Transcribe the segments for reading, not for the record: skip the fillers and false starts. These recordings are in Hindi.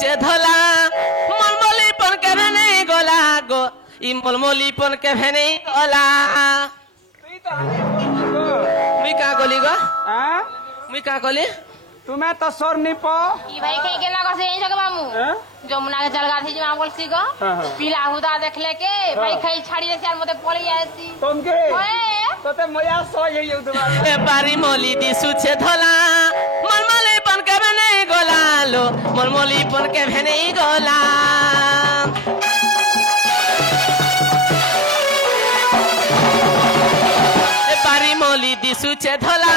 ধলা মলমলি পন কেভে নেই গলা গো ই মলমলি পন কেভে নেই গলা মুই কা গলি গো মুই কা গলি তুমি তো সর নিপ ई भाई कहीं गेला कसे यही जगह मामू जमुना के जलगा थी जमा बोलसी गो पीला हुदा देखले के भाई खाई छाड़ी दे यार मते पड़ी आसी तुमके ओए तोते मया सो यही उदमा ए बारी मली दिसुছে ধলা মলমলি পন কেভে নেই গলা লো মলমলি পন কেভে নেই গলা এ বারি মলি দিসুছে ধলা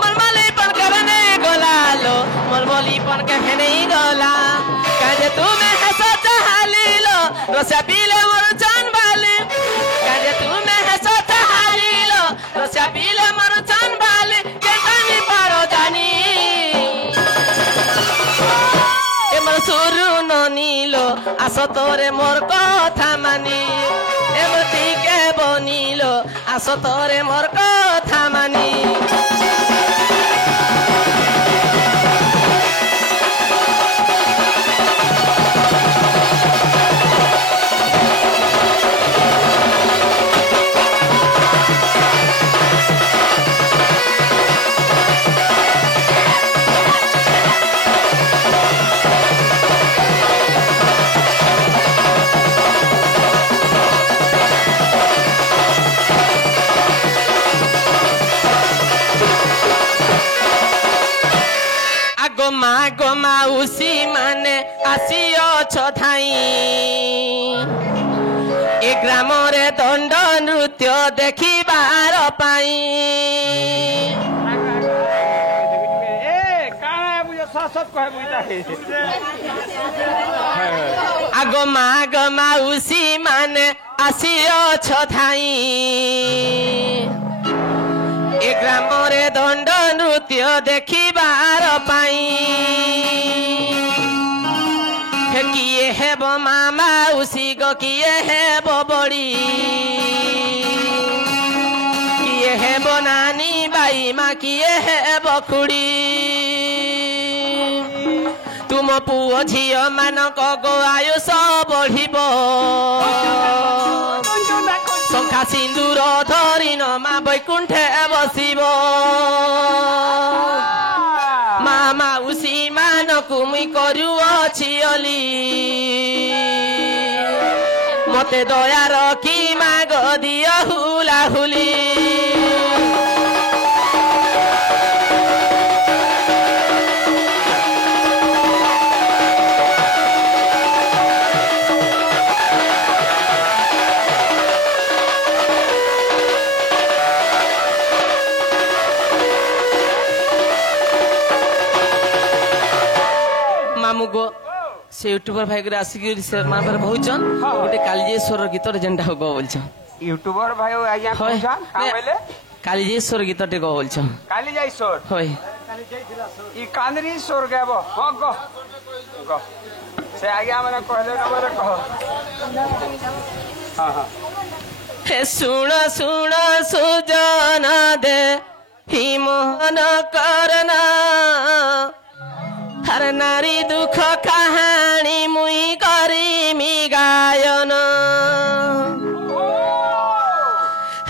মলমলি পন কেভে নেই গলা লো মলমলি পন কেভে নেই গলা কাজে তুমি হেসো চাহালিলো রসা পিলে মোর জান বালি কাজে তুমি হেসো চাহালিলো রসা পিলে মোর জান বালি কে জানি পারো জানি এ মোর সুরু ননিলো আসো তোরে মোর কথা মানি এ মতিকে বনিলো আসো তোরে মোর কথা মানি গোমা উসি মানে আসিও ছথাই এ গ্রামরে দণ্ড নৃত্য দেখিবার পাই ए काना बुझे सासत कहे बुझता है আগমা উসি মানে আসিও ছথাই এ গ্রামরে দণ্ড নৃত্য দেখিবার পাই কিয়ে হেব মামা উসি গো কিয়ে হেব বড়ি কিয়ে হেব নানি বাই মা কিয়ে হেব খুড়ি তুম পুଅ ଝିଅ ମାନଙ୍କ ଗୋ ଆୟୁଷ ବଢିବ ଶଙ୍ଖା ସିନ୍ଦୁର ଧରିନ ମା ବୈକୁଣ୍ଠେ ବସିବ ମା ମାଉସୀ ମାନଙ୍କୁ ମୁଇଁ କରୁଅଛି ଅଲି ମତେ ଦୟା ରଖି ମାଗ ଦିଅ ହୁଲା ହୁଲି मामुगो से यूट्यूबर भाई करे आसिक से मान पर बहुचन गोटे कालिजेश्वर गीत रे जेंडा गो बोलछन यूट्यूबर भाई आज्ञा होय पूछा का बोले कालिजेश्वर गीत टे गो बोलछन काली जाई सोर होय ई कांदरी सोर गाबो हां गो गो से आज्ञा माने कहले न बोले कहो हां हां हे सुण सुण सुजन दे ही मोहन करना हर नारी दुख कहानी मुई करीमी गायन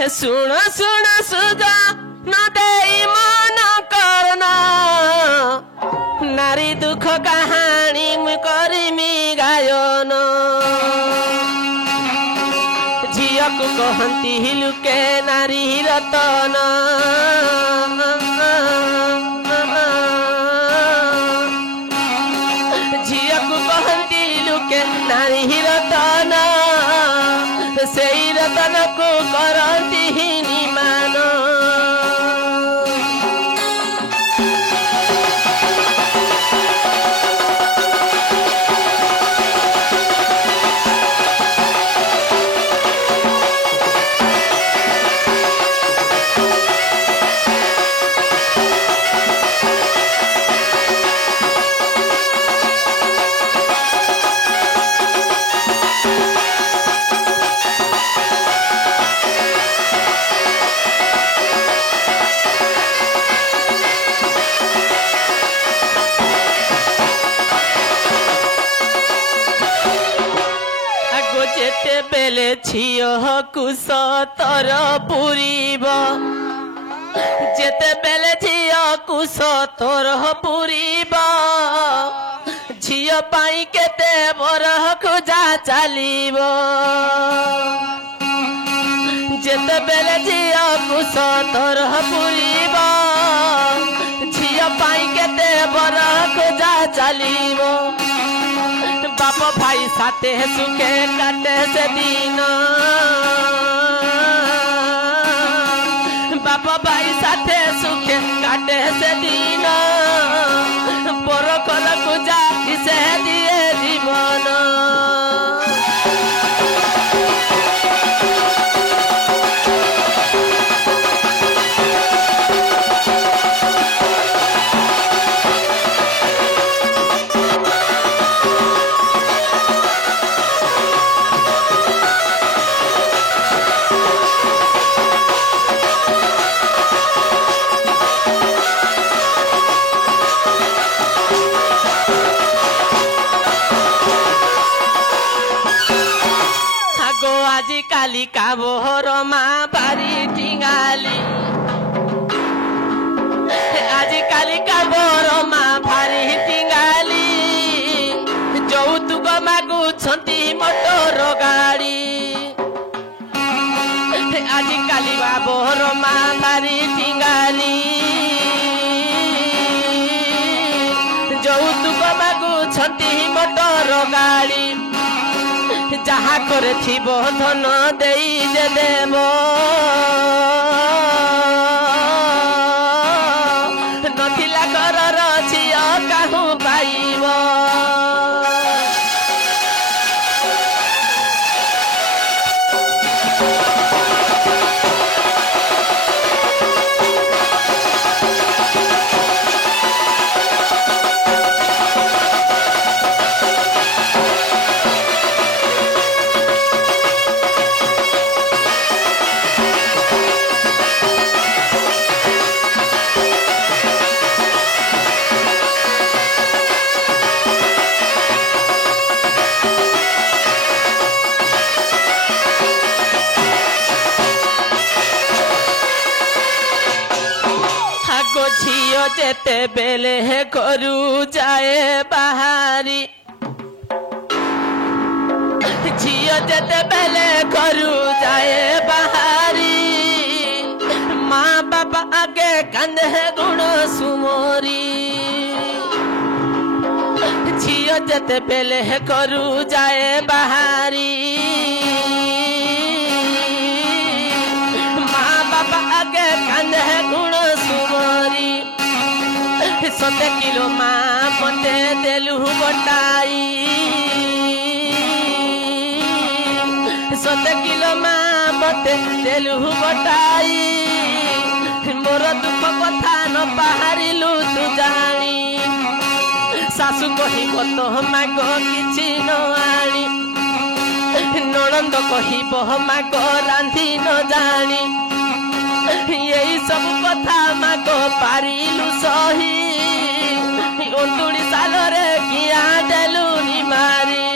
हे सुण सुण सुजन दे मन करना नारी दुख कहानी मुई करीमी गायन झिया को कहती लुके नारी रतन नारी रतन से रतन को करती ही निमान ଝିଅ କୁଶ ତର ପୁରିବ ଯେତେବେଳେ ଝିଅ କୁଶ ତୋର ପୁରିବ ଝିଅ ପାଇଁ କେତେ ବର ଖୋଜା ଚାଲିବ ଯେତେବେଳେ ଝିଅ କୁଶ ତୋର ପୁରିବ ଝିଅ ପାଇଁ କେତେ ବର ଖୋଜା ଚାଲିବ बाप भाई साथे सुखे काटे से दिन बाप भाई साथे सुखे काटे से दिन पर कल पूजा से दिए जीवन काली काबोर माँ बारी टिंगाली आज काली काबोर माँ भारी टिंगाली যৌতুক মাগুছন্তি মোটর গাড়ি आज काली बाबोर माँ भारी टिंगाली যৌতুক মাগুছন্তি মোটর গাড়ি যাহা করে থিব ধন দেই যে দেব নথিলা ঘরর ঝিଅ কাহু পাইব ঝিଅ ଯେତେବେଳେ ଘରୁ ଯାଏ ବାହାରି ଝିଅ ଯେତେବେଳେ ଘରୁ ଯାଏ ବାହାରି ମା ବାପା ଆଗେ କାନ୍ଦେ ଗୁଣ ସୁମରି ଝିଅ ଯେତେବେଳେ ଘରୁ ଯାଏ ବାହାରି ମା ବାପା ଆଗେ କାନ୍ଦେ ଗୁଣ ସୁମରି सते किलो माँ मते देलु बटाई सते किलो माँ मते देलु बटाई मोर दुख कथा न बाहरिलु तू जानी सासु कहिब तो माग किछि न आनी नणंद कहिब माग रांधि न जानी यही सब कथा माग पारिलु सही ओतुड़ी सालरे किया देलु नि मारी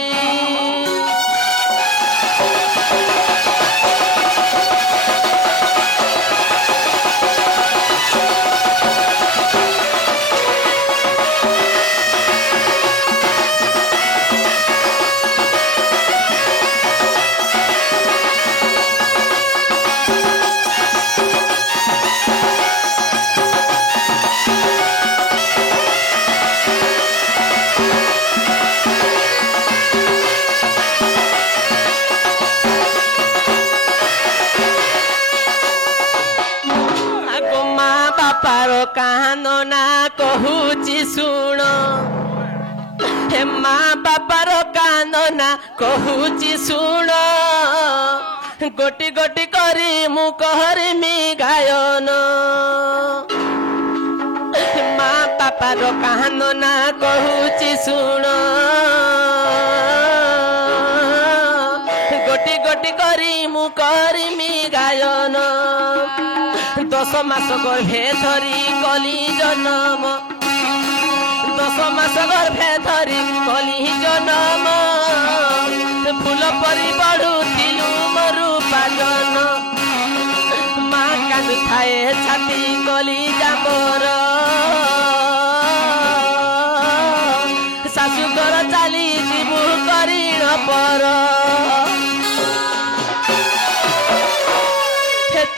कानो ना कहूची सुन हे माँ बापार कानो ना कहूची सुन गोटी गोटी करी मु कहरिमी गायन माँ बापार कानो ना कहूची सुन गोटी गोटी करी मु कहरिमी गायन 10 मास गर्भे धरी कली जन्म 10 मास गर्भे धरी कली जन्म फूल परी बढुथिलु मोर शाशुकर चाली जीवु करिण पर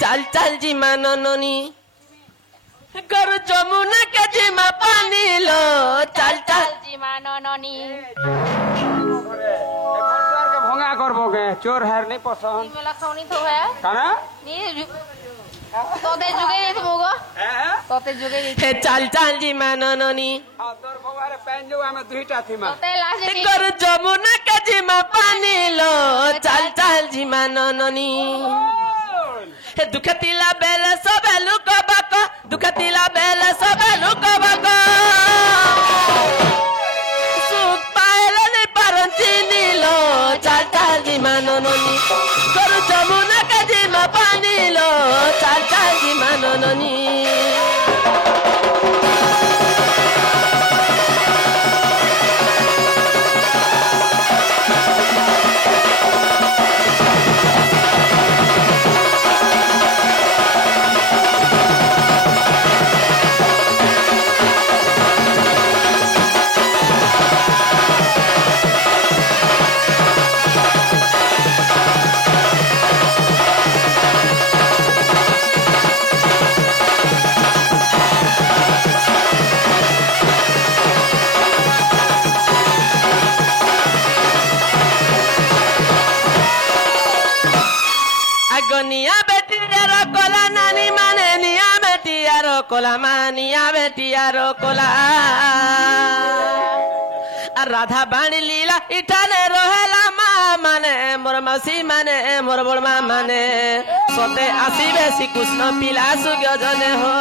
चाल चाल जी माननी कर जमुना के जिमा पानी लो चाल चाल जी माननी भोंगा करबो के चोर हार नहीं पसंद मेला खौनी तो है काना नी तोते जुगे नहीं तुमको तोते जुगे नहीं चाल चाल जी माननी हां तोर भोगारे पेन जो हमें दुईटा थी मा तोते लास्ट कर जमुना के जिमा पानी लो चाल चाल जी माननी दुखतिला बेल सब लुक बक दुखतिला बेल सब लुक बक सुख पाएल नहीं पारंती नीलो चाल चाल जी माननी कर जमुना के जिमा पानी लो चाल चाल जी माननी निया बेटिया रो कोला नानी माने निया बेटिया रो कोला मानिया बेटिया रो कोला राधा बाणी लीला इठाने रोहेला माँ माने मोर मौसी माने मोर बड़मा माने सोते आसीबे श्री कृष्ण पिला सुग्यो जने हो